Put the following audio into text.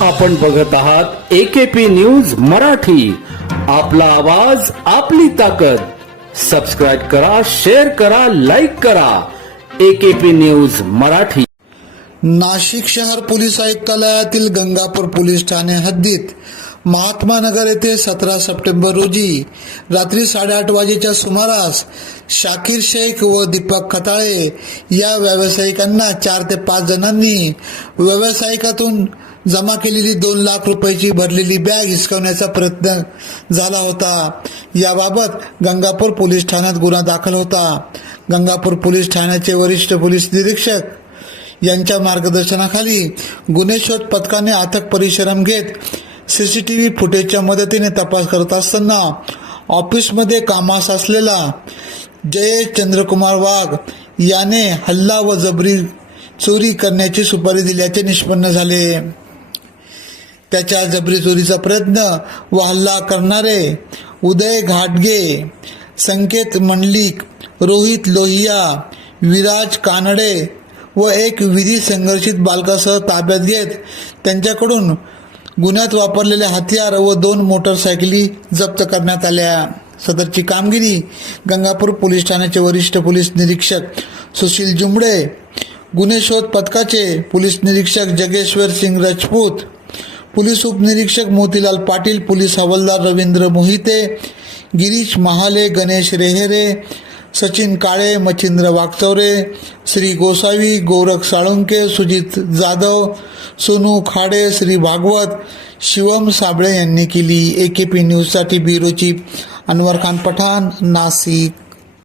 आपण बघत आहात एकेपी न्यूज मराठी. आपला आवाज आपली ताकद. सबस्क्राईब करा शेअर करा लाईक करा. AKP news Marathi. नाशिक शहर पोलीस आयुक्तालयातील गंगापूर पोलीस ठाणे हद्दीत महात्मा नगर येथे सतरा सप्टेंबर रोजी रात्री साडेआठ वाजेच्या सुमारास शाकीर शेख व दीपक खताळे या व्यावसायिकांना चार ते पाच जणांनी व्यावसायिकातून जमा केलेली दोन लाख रुपयाची भरलेली बॅग हिसकवण्याचा प्रयत्न झाला होता. याबाबत गंगापूर पोलीस ठाण्यात गुन्हा दाखल होता. गंगापूर पोलीस ठाण्याचे वरिष्ठ पोलीस निरीक्षक यांच्या मार्गदर्शनाखाली गुन्हे शोध पथकाने अथक परिश्रम घेत सी सी टी व्ही फुटेजच्या मदतीने तपास करत असताना ऑफिसमध्ये कामास असलेला जयेश चंद्रकुमार वाघ याने हल्ला व जबरी चोरी करण्याची सुपारी दिल्याचे निष्पन्न झाले. त्याच्या जबरी चोरीचा प्रयत्न व हल्ला करणारे उदय घाटगे संकेत मंडलिक रोहित लोहिया विराज कानडे व एक विधी संघर्षित बालकासह ताब्यात घेत त्यांच्याकडून गुन्ह्यात वापरलेले हत्यार व दोन मोटरसायकली जप्त करण्यात आल्या. सदरची कामगिरी गंगापूर पोलीस ठाण्याचे वरिष्ठ पोलीस निरीक्षक सुशील जुंबडे गुन्हे शोध पथकाचे पोलीस निरीक्षक जगेश्वर सिंग राजपूत पोलीस उपनिरीक्षक मोतीलाल पाटील पोलीस हवालदार रवींद्र मोहिते गिरीश महाले गणेश रेहेरे सचिन काळे मच्छिंद्र वागचौरे श्री गोसावी गोरख साळुंके सुजित जाधव सोनू खाडे श्री भागवत शिवम साबळे यांनी केली. ए के पी न्यूजसाठी ब्युरो चीफ अनवर खान पठाण नाशिक.